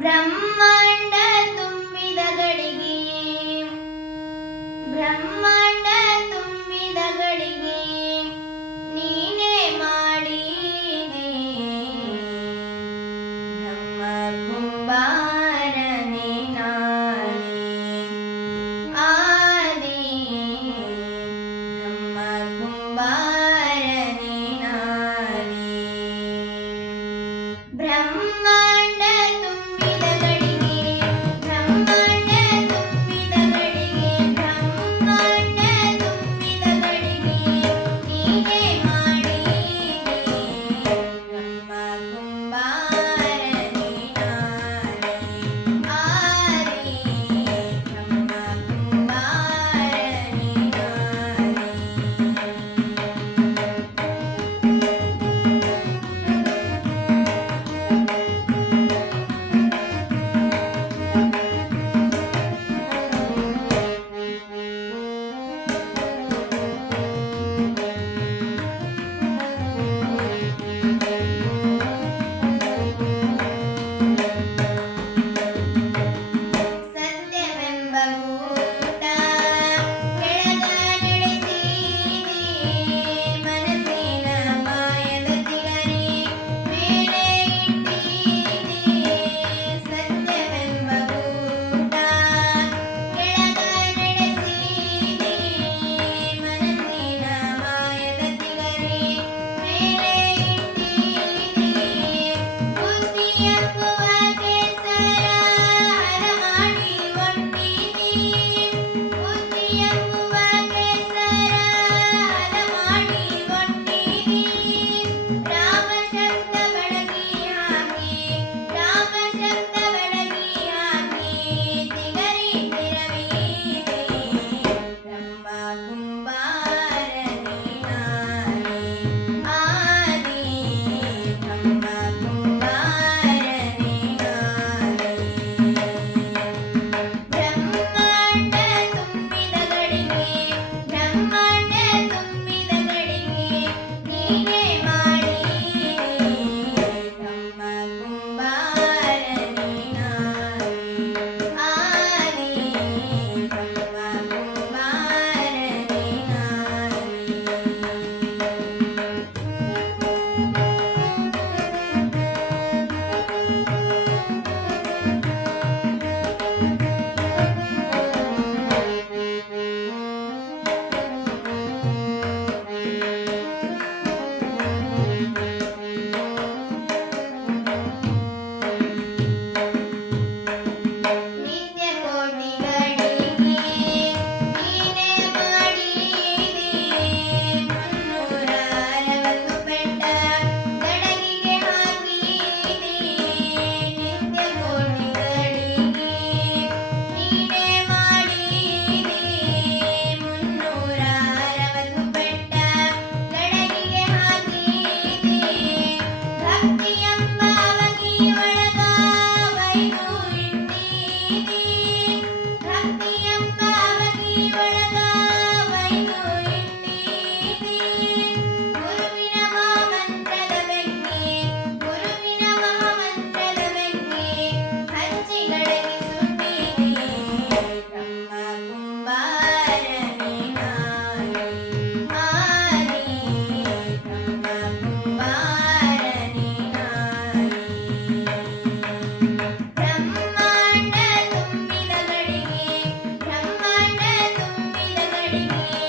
ಬ್ರಹ್ಮಾಂಡ ತುಂಬಿದ ಗಡಿಗೆ ಬ್ರಹ್ಮಾಂಡ Happy birthday.